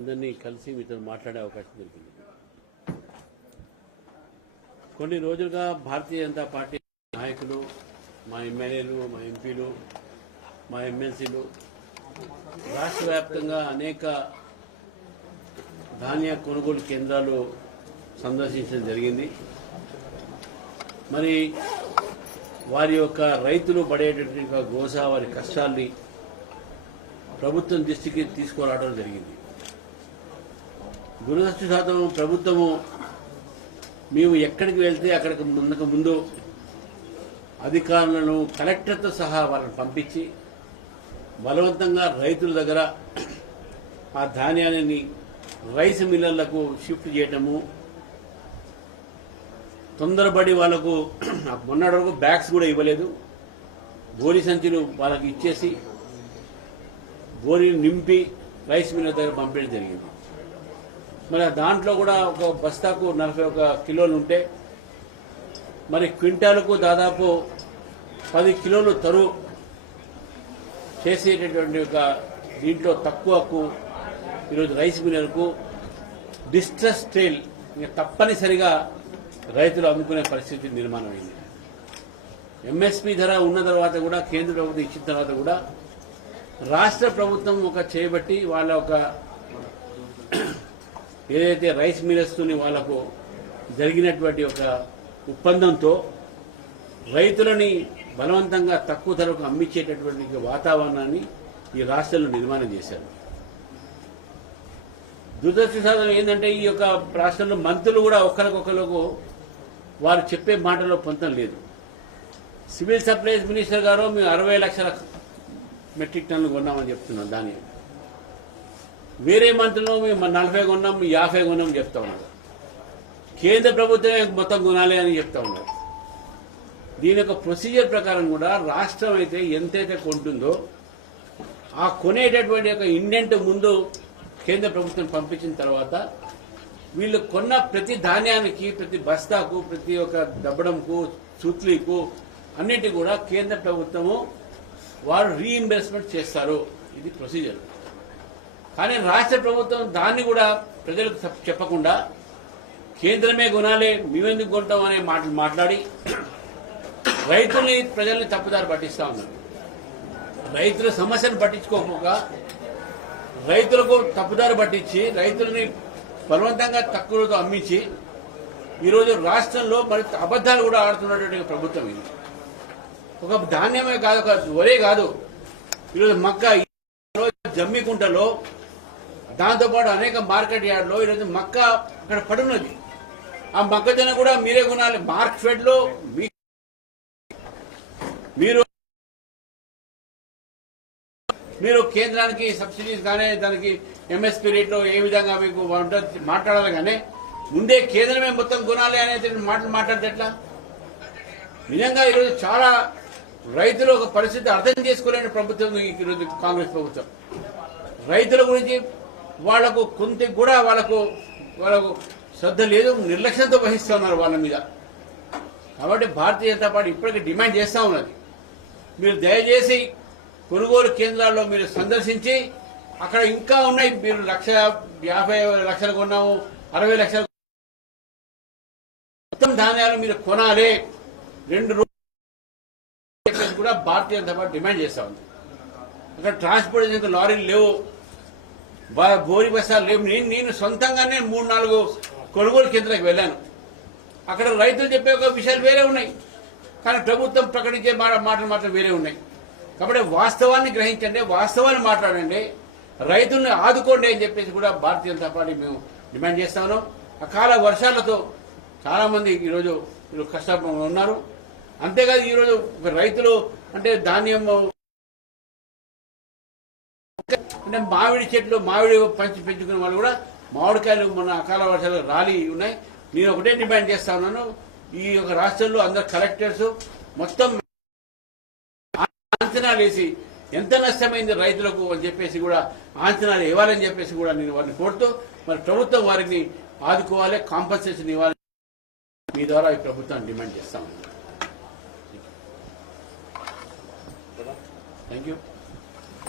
అందరినీ కలిసి మీతో మాట్లాడే అవకాశం దొరికింది. కొన్ని రోజులుగా భారతీయ జనతా పార్టీ నాయకులు, మా ఎమ్మెల్యేలు, మా ఎంపీలు, మా ఎమ్మెల్సీలు రాష్ట్ర వ్యాప్తంగా అనేక ధాన్య కొనుగోలు కేంద్రాలు సందర్శించడం జరిగింది. మరి వారి యొక్క రైతులు పడేటటువంటి గోస, వారి కష్టాల్ని ప్రభుత్వం దృష్టికి తీసుకురావడం జరిగింది. దురదృష్టవశాతం ప్రభుత్వము మేము ఎక్కడికి వెళ్తే అక్కడికి ముందు అధికారులను కలెక్టర్తో సహా వాళ్ళని పంపించి బలవంతంగా రైతుల దగ్గర ఆ ధాన్యాన్ని రైస్ మిల్లర్లకు షిఫ్ట్ చేయటము, తొందరపడి వాళ్ళకు మొన్నటి వరకు బ్యాగ్స్ కూడా ఇవ్వలేదు, గోరి సంచులు వాళ్ళకి ఇచ్చేసి గోరీని నింపి రైస్ మిల్లర్ దగ్గర పంపించడం జరిగింది. మరి దాంట్లో కూడా ఒక బస్తాకు 41 కిలోలు ఉంటే మరి క్వింటాలకు దాదాపు 10 కిలోలు తరువు చేసేటటువంటి ఒక దీంట్లో తక్కువకు ఈరోజు రైస్ మిల్లర్కు డిస్ట్రెస్ సేల్ ఇంకా తప్పనిసరిగా రైతులు అమ్ముకునే పరిస్థితి నిర్మాణమైంది. ఎంఎస్పీ ధర ఉన్న తర్వాత కూడా కేంద్ర ప్రభుత్వం ఇచ్చిన తర్వాత కూడా రాష్ట్ర ప్రభుత్వం ఒక చేయబట్టి వాళ్ళ ఒక ఏదైతే రైస్ మిల్లర్స్తోని వాళ్లకు జరిగినటువంటి ఒక ఒప్పందంతో రైతులని బలవంతంగా తక్కువ ధరకు అమ్మించేటటువంటి వాతావరణాన్ని ఈ రాష్ట్రంలో నిర్మాణం చేశారు. దురదృష్టవశాతం ఏంటంటే ఈ యొక్క రాష్ట్రంలో మంత్రులు కూడా ఒకరికొకరికి వారు చెప్పే మాటలో పొంతం లేదు. సివిల్ సప్లైస్ మినిస్టర్ గారు మేము 60 లక్షల మెట్రిక్ టన్నులు కొన్నామని చెప్తున్నాం. దాని వేరే మంత్రులు మేము 40 కొన్నాం, 50 కొన్నాం చెప్తా ఉన్నారు. కేంద్ర ప్రభుత్వమే మొత్తం కొనాలి అని చెప్తా ఉన్నారు. దీని యొక్క ప్రొసీజర్ ప్రకారం కూడా రాష్ట్రం అయితే ఎంతైతే కొంటుందో ఆ కొనేటటువంటి యొక్క ఇండెంట్ ముందు కేంద్ర ప్రభుత్వం పంపించిన తర్వాత వీళ్ళు కొన్న ప్రతి ధాన్యానికి, ప్రతి బస్తాకు, ప్రతి ఒక్క దబ్బడంకు, సూత్లీకు అన్నిటి కూడా కేంద్ర ప్రభుత్వము వారు రీఇంబర్స్మెంట్ చేస్తారు. ఇది ప్రొసీజర్. కానీ రాష్ట్ర ప్రభుత్వం దాన్ని కూడా ప్రజలకు చెప్పకుండా కేంద్రమే కొనాలి, మేమెందుకు కొంటాం అనే మాటలు మాట్లాడి రైతుల్ని, ప్రజల్ని తప్పుదారి పట్టిస్తా ఉన్నారు. రైతుల సమస్యను పట్టించుకోకపోగా రైతులకు తప్పుదారి పట్టించి రైతులని బలవంతంగా తక్కువతో అమ్మించి ఈరోజు రాష్ట్రంలో మరి అబద్ధాలు కూడా ఆడుతున్నటువంటి ప్రభుత్వం ఇది. ఒక ధాన్యమే కాదు, ఒక వరే కాదు, ఈరోజు మక్క, జమ్మికుంటలో, దాంతోపాటు అనేక మార్కెట్ యార్డ్లో ఈరోజు మక్క అక్కడ పడున్నది. ఆ మొక్కజొన్న కూడా మీరే కొనాలి. మార్కెట్లో మీరు కేంద్రానికి సబ్సిడీస్ కానీ దానికి ఎంఎస్పీ రేట్లో ఏ విధంగా మీకు మాట్లాడాలి, కానీ ముందే కేంద్రమే మొత్తం కొనాలి అనేది మాటలు మాట్లాడితే ఎట్లా? నిజంగా ఈరోజు చాలా రైతులు ఒక పరిస్థితి అర్థం చేసుకోలేని ప్రభుత్వం ఈరోజు కాంగ్రెస్ ప్రభుత్వం. రైతుల గురించి వాళ్లకు కొంత కూడా వాళ్ళకు శ్రద్ధ లేదు, నిర్లక్ష్యంతో వహిస్తున్నారు వాళ్ళ మీద. కాబట్టి భారతీయ జనతా పార్టీ ఇప్పటికీ డిమాండ్ చేస్తూ ఉన్నది, మీరు దయచేసి కొనుగోలు కేంద్రాల్లో మీరు సందర్శించి అక్కడ ఇంకా ఉన్నాయి, మీరు 1,50,000 లక్షలు కొన్నాము, 60 లక్షలు మొత్తం ధాన్యాలు మీరు కొనాలి 2 రోజులు కూడా భారతీయ జనతా పార్టీ డిమాండ్ చేస్తా ఉంది. అక్కడ ట్రాన్స్పోర్టేషన్ లారీలు లేవు, బోరి బస్సాలు లేవు. నేను సొంతంగానే 3-4 కొనుగోలు కేంద్రాలకు వెళ్ళాను. అక్కడ రైతులు చెప్పే ఒక విషయాలు వేరే ఉన్నాయి, కానీ ప్రభుత్వం ప్రకటించే మాటలు మాత్రం వేరే ఉన్నాయి. కాబట్టి వాస్తవాన్ని గ్రహించండి, వాస్తవాన్ని మాట్లాడండి, రైతుల్ని ఆదుకోండి అని చెప్పేసి కూడా భారతీయ జనతా పార్టీ మేము డిమాండ్ చేస్తా ఉన్నాం. అకాల వర్షాలతో చాలా మంది ఈరోజు కష్టంగా ఉన్నారు. అంతేకాదు ఈరోజు రైతులు అంటే ధాన్యం అంటే మామిడి చెట్లు, మామిడి పెంచుకునే వాళ్ళు కూడా మామిడికాయలు మొన్న అకాల వర్షాలు రాలి ఉన్నాయి. నేను ఒకటే డిమాండ్ చేస్తా ఉన్నాను, ఈ యొక్క రాష్ట్రంలో అందరు కలెక్టర్స్ మొత్తం అంచనాలు వేసి ఎంత నష్టమైంది రైతులకు అని చెప్పేసి కూడా అంచనాలు ఇవ్వాలని చెప్పేసి కూడా నేను వారిని కోరుతూ, మరి ప్రభుత్వం వారిని ఆదుకోవాలి, కాంపన్సేషన్ ఇవ్వాలి. మీ ద్వారా ఈ ప్రభుత్వాన్ని డిమాండ్ చేస్తాం. Thank you.